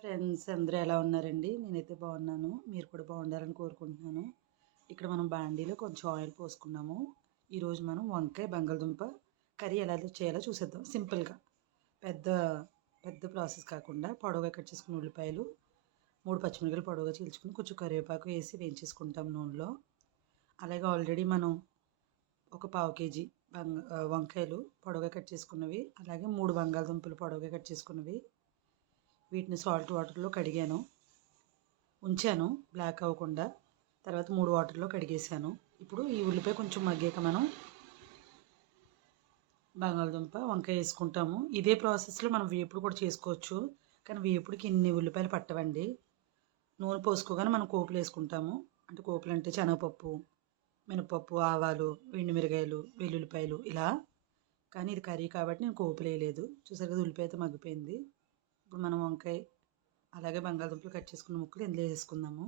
Friends అందరూ ఎలా ఉన్నారండి? నేనైతే బాగున్నాను. మీరు కూడా బాగుండాలని కోరుకుంటున్నాను. ఇక్కడ మనం బాండీలో కొంచెం ఆయిల్ పోసుకున్నాము. ఈరోజు మనం వంకాయ బంగాళదుంప కర్రీ ఎలా చేయాలో చూసేద్దాం. సింపుల్గా. పెద్ద పెద్ద ప్రాసెస్ కాకుండా పొడవుగా కట్ చేసుకున్న ఉల్లిపాయలు మూడు పచ్చిమిరపకాయలు పొడవుగా చీల్చుకుని కొంచెం కరివేపాకు వేసి వేయించేసుకుంటాం నూనెలో. అలాగే ఆల్రెడీ మనం ఒక పావు కేజీ వంకాయలు పొడవుగా కట్ చేసుకున్నవి అలాగే మూడు బంగాళదుంపలు పొడవుగా కట్ చేసుకున్నవి వీటిని సాల్ట్ వాటర్లో కడిగాను. ఉంచాను. బ్లాక్ అవ్వకుండా. తర్వాత మూడు వాటర్లో కడిగేసాను ఇప్పుడు ఈ ఉల్లిపాయ కొంచెం మగ్గాక మనం బంగాళదుంప వంకాయ వేసుకుంటాము. ఇదే ప్రాసెస్లో మనం వేపుడు కూడా చేసుకోవచ్చు. కానీ వేపుడుకి ఇన్ని ఉల్లిపాయలు పట్టవండి. నూనె పోసుకోగానే మనం కోపులు వేసుకుంటాము. అంటే కోపులు అంటే శనగపప్పు మినపప్పు ఆవాలు మిరగాయలు వెల్లుల్లిపాయలు ఇలా. కానీ ఇది కర్రీ కాబట్టి నేను కోపులు వేయలేదు. చూసారు కదా ఉల్లిపాయ అయితే మగ్గిపోయింది. ఇప్పుడు మనం వంకాయ అలాగే బంగాళదుంపలు కట్ చేసుకున్న ముక్కలు ఇందులో వేసుకుందాము.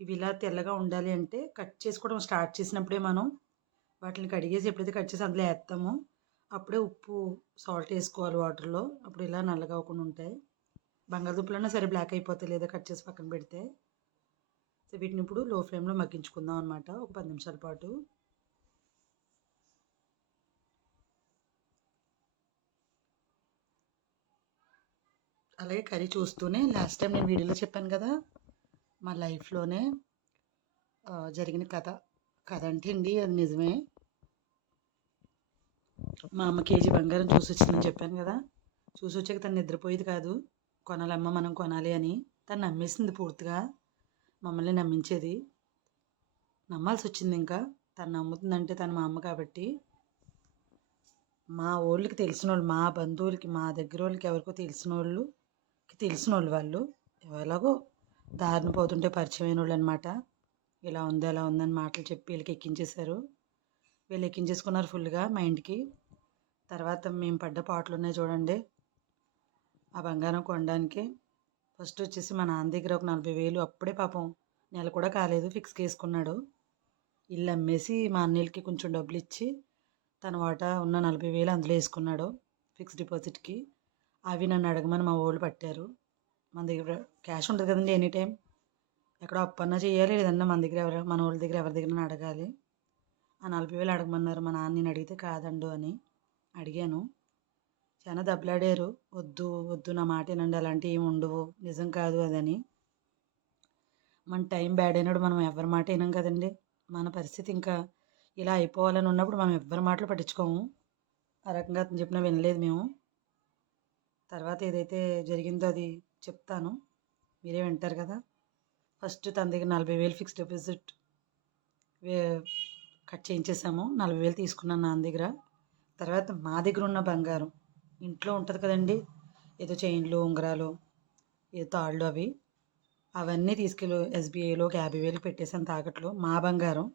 ఇవి ఇలా తెల్లగా ఉండాలి అంటే కట్ చేసుకోవడం స్టార్ట్ చేసినప్పుడే మనం వాటిని కడిగేసి ఎప్పుడైతే కట్ చేసి అందులో వేస్తామో అప్పుడే ఉప్పు సాల్ట్ వేసుకోవాలి వాటర్లో. అప్పుడు ఇలా నల్లగా అవ్వకుండా ఉంటాయి. బంగాళదుంపలన్నా సరే బ్లాక్ అయిపోతాయి లేదా కట్ చేసి పక్కన పెడితే. సో వీటిని ఇప్పుడు లో ఫ్లేమ్లో మగ్గించుకుందాం అనమాట ఒక పది నిమిషాల పాటు. అలాగే కర్రీ చూస్తూనే లాస్ట్ టైం నేను వీడియోలో చెప్పాను కదా మా లైఫ్లోనే జరిగిన కథ. కథ అంటే అండి అది నిజమే. మా అమ్మ కేజీ బంగారం చూసి వచ్చిందని చెప్పాను కదా. చూసి వచ్చాక తను నిద్రపోయేది కాదు. కొనాలమ్మ మనం కొనాలి అని. తను నమ్మేసింది పూర్తిగా. మమ్మల్ని నమ్మించేది. నమ్మాల్సి వచ్చింది ఇంకా. తను నమ్ముతుందంటే తను మా అమ్మ కాబట్టి. మా ఊళ్ళకి తెలిసిన వాళ్ళు మా బంధువులకి మా దగ్గర వాళ్ళకి ఎవరికో తెలిసిన వాళ్ళు తెలిసిన వాళ్ళు వాళ్ళు. ఎలాగో దారిని పోతుంటే పరిచయమైన వాళ్ళు అనమాట ఇలా ఉంది అలా ఉందని మాటలు చెప్పి వీళ్ళకి ఎక్కించేశారు. వీళ్ళు ఎక్కించేసుకున్నారు ఫుల్గా మా ఇంటికి తర్వాత మేము పడ్డ పాటలు ఉన్నాయి చూడండి. ఆ బంగారం కొనడానికి. ఫస్ట్ వచ్చేసి మా నాన్న దగ్గర ఒక నలభై వేలు. అప్పుడే పాపం నెల కూడా కాలేదు ఫిక్స్ చేసుకున్నాడు. ఇల్లు అమ్మేసి మా అన్నయ్యలకి కొంచెం డబ్బులు ఇచ్చి తన వాటా ఉన్న నలభై వేలు అందులో వేసుకున్నాడు ఫిక్స్ డిపాజిట్కి. అవి నన్ను అడగమని మా వాళ్ళు పట్టారు. మన దగ్గర క్యాష్ ఉంటుంది కదండి ఎనీ టైం. ఎక్కడో అప్పన్నా చేయాలి లేదన్నా మన దగ్గర ఎవరు మన వాళ్ళ దగ్గర ఎవరి దగ్గర అడగాలి. ఆ నలభై వేలు అడగమన్నారు మా నాన్న నేను అడిగితే కాదండు అని అడిగాను. చాలా దెబ్బలాడారు. వద్దు వద్దు నా మాట ఏనండి అలాంటివి ఏమి ఉండవు నిజం కాదు అదని. మన టైం బ్యాడ్ అయినప్పుడు మనం ఎవరి మాట వినాం కదండి. మన పరిస్థితి ఇంకా ఇలా అయిపోవాలని ఉన్నప్పుడు మనం ఎవరి మాటలు పట్టించుకోము. ఆ రకంగా అతను చెప్పినా వినలేదు మేము. తర్వాత ఏదైతే జరిగిందో అది చెప్తాను. మీరే వింటారు కదా. ఫస్ట్ తన దగ్గర నలభై వేలు ఫిక్స్డ్ డిపాజిట్ కట్ చేయించేసాము. నలభై వేలు తీసుకున్నాను నా దగ్గర. తర్వాత మా దగ్గర ఉన్న బంగారం. ఇంట్లో ఉంటుంది కదండి. ఏదో చైన్లు ఉంగరాలు ఏదో తాళ్ళు అవి. అవన్నీ తీసుకెళ్ళి ఎస్బీఐలో ఒక యాభై వేలు పెట్టేసాను తాకట్లో. మా బంగారం.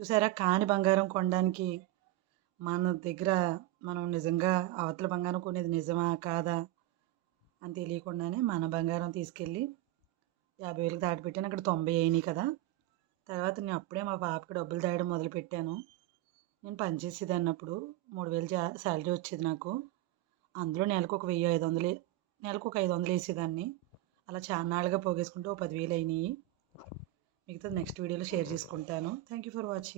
చూసారా? కాని బంగారం కొనడానికి మన దగ్గర మనం నిజంగా అవతల బంగారం కొనేది నిజమా? కాదా? అని తెలియకుండానే మన బంగారం తీసుకెళ్ళి యాభై వేలకు దాటిపెట్టాను. అక్కడ తొంభై అయినాయి కదా. తర్వాత నేను అప్పుడే మా పాపకి డబ్బులు దాయడం మొదలుపెట్టాను. నేను పనిచేసేది అన్నప్పుడు మూడు వేలు జా శాలరీ వచ్చేది నాకు. అందులో నెలకు ఒక వెయ్యి ఐదు వందలు నెలకు ఒక ఐదు వందలు వేసేదాన్ని. అలా చాన్నాళ్ళుగా పోగేసుకుంటే ఒక పదివేలు అయినాయి. మిగతా నెక్స్ట్ వీడియోలో షేర్ చేసుకుంటాను. Thank you for watching